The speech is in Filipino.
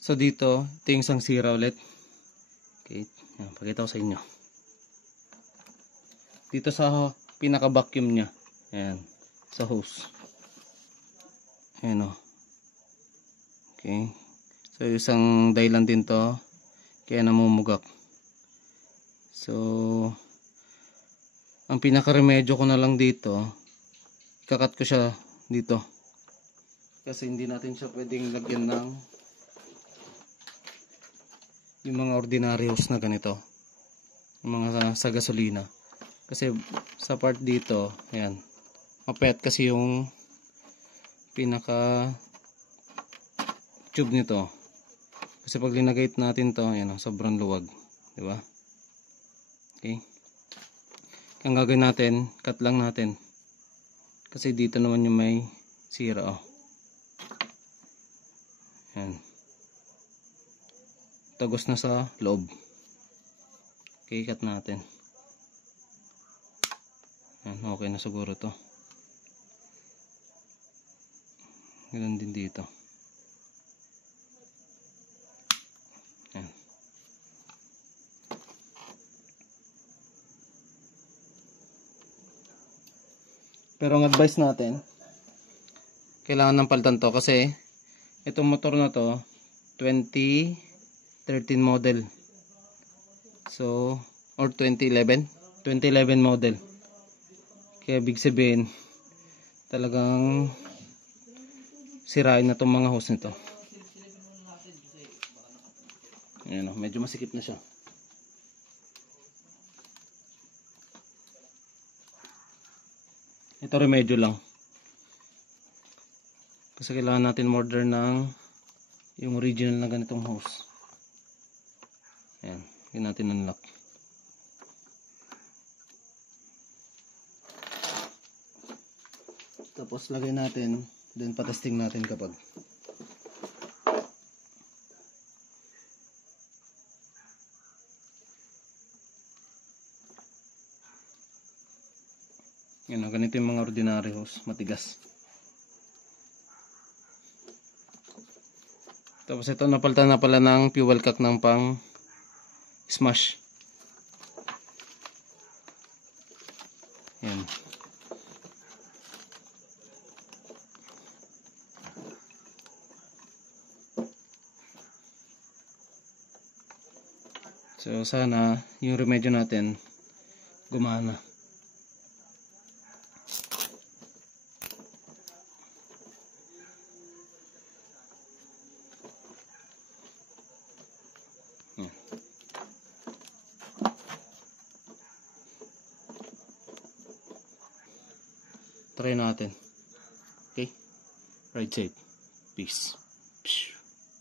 So dito, ito yung isang sira ulit. Okay, yan, pakita ko sa inyo. Dito sa pinaka-vacuum nya. Ayan, sa hose. Ayan o. Okay. So isang dahilan din to. Kaya namumugak. So, ang pinaka-remedyo ko na lang dito, ikakat ko siya dito. Kasi hindi natin siya pwedeng lagyan ng yung mga ordinary hose na ganito. Yung mga sa gasolina. Kasi sa part dito, ayan, mapayat kasi yung pinaka tube nito. Kasi pag linagay natin to, ayan, sobrang luwag, di ba? Okay. Ang gagawin natin, cut lang natin. Kasi dito naman yung may sira, oh. Ayan. Tagos na sa loob. Okay, cut natin. Ayan, okay na siguro to. Ganun din dito. Ayan. Pero ang advice natin, kailangan ng palitan to kasi itong motor na to 2013 model. So, or 2011 model. Kaya big sabihin talagang sirain na itong mga hose nito. Ayan o, medyo masikip na siya. Ito remedyo lang. Kasi kailangan natin order ng yung original na ganitong hose. Ayan, yun natin unlock. Tapos lagay natin, then patesting natin kapag yan, ganito yung mga ordinary hose, matigas. Tapos ito napalitan na pala ng fuel cock ng pang smash. Yan. So sana yung remedyo natin gumana. Try natin. Okay? Ride safe. Peace.